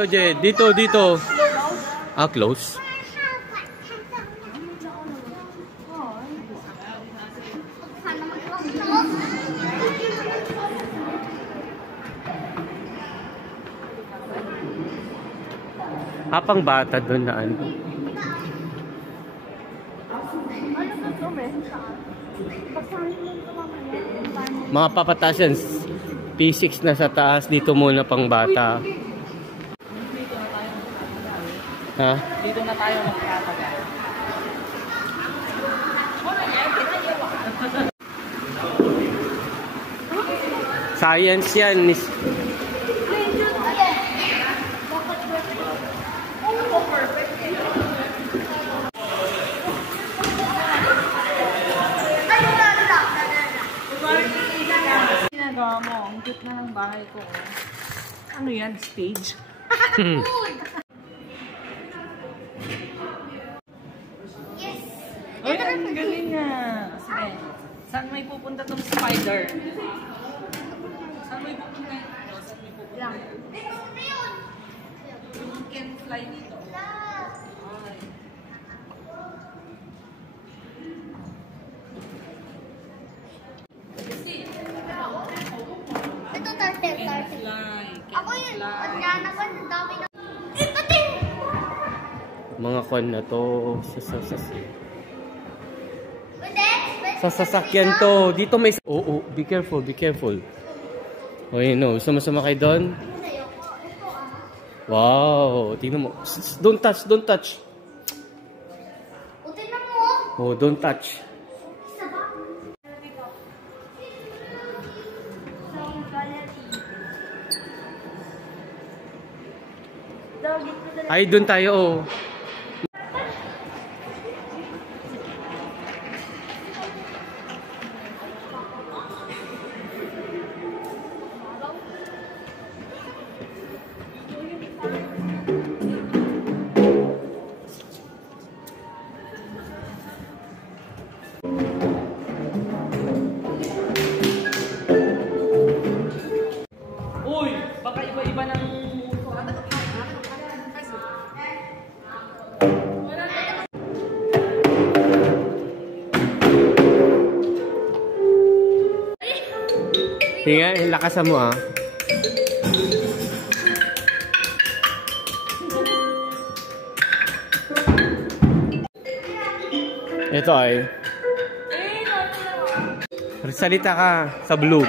Dito, Jed. Dito, dito. Ah, close. Pang bata doon na ano. Mga papataas yan. P6 na sa taas. Dito muna pang bata. Ha? Dito na tayo magtatagal. Science yan. Ginagawa mo, ang cute na ng bahay ko. Ano yan? Stage? Yes! Ay, ang galing nga. Sige. Saan may pupunta tong spider? Saan may pupunta? Saan may pupunta? You can fly dito. Ay. Ito turtle. Fly. Ako yun. Andyan ako. Ang dami na. Pating! Mga kwan na to. Pwede? Sa sasakyan to. Dito may... Oo, be careful, be careful. Okay, no. Sama-sama kayo doon. Wow. Tingnan mo. Don't touch, don't touch. Utin na mo. Oh, don't touch. Isa ba? Ay, doon tayo, oh. Uy! Baka iba-iba ng... Tingnan, lakasan mo, ah. Ito ay... Salita ka sa blue.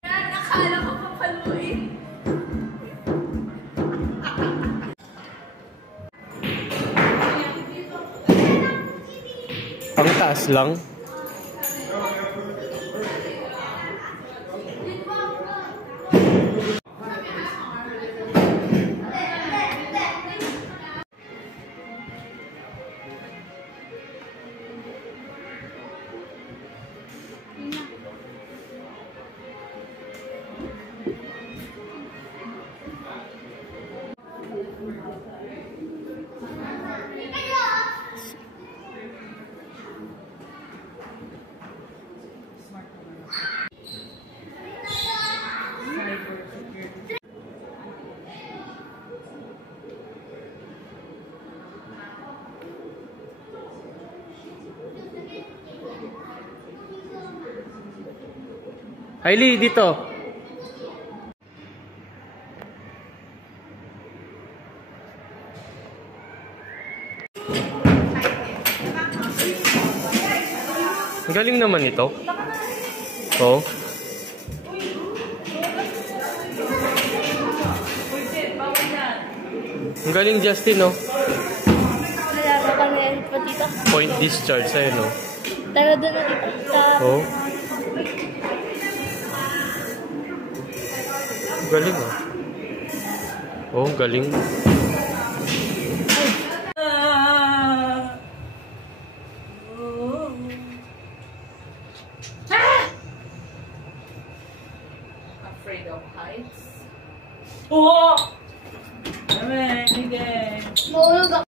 Nakala ko papaluin. Pangtaas lang. Hailey, dito. Ang galing naman ito. Oh. Ang galing, Justin, no? Wala pa kami pa dito. Point discharge, ayun, no? Tara doon na dito. Oh. Galing, oh. Oh, galing. Afraid of heights? Oh! Amen, again. Mahulog ako.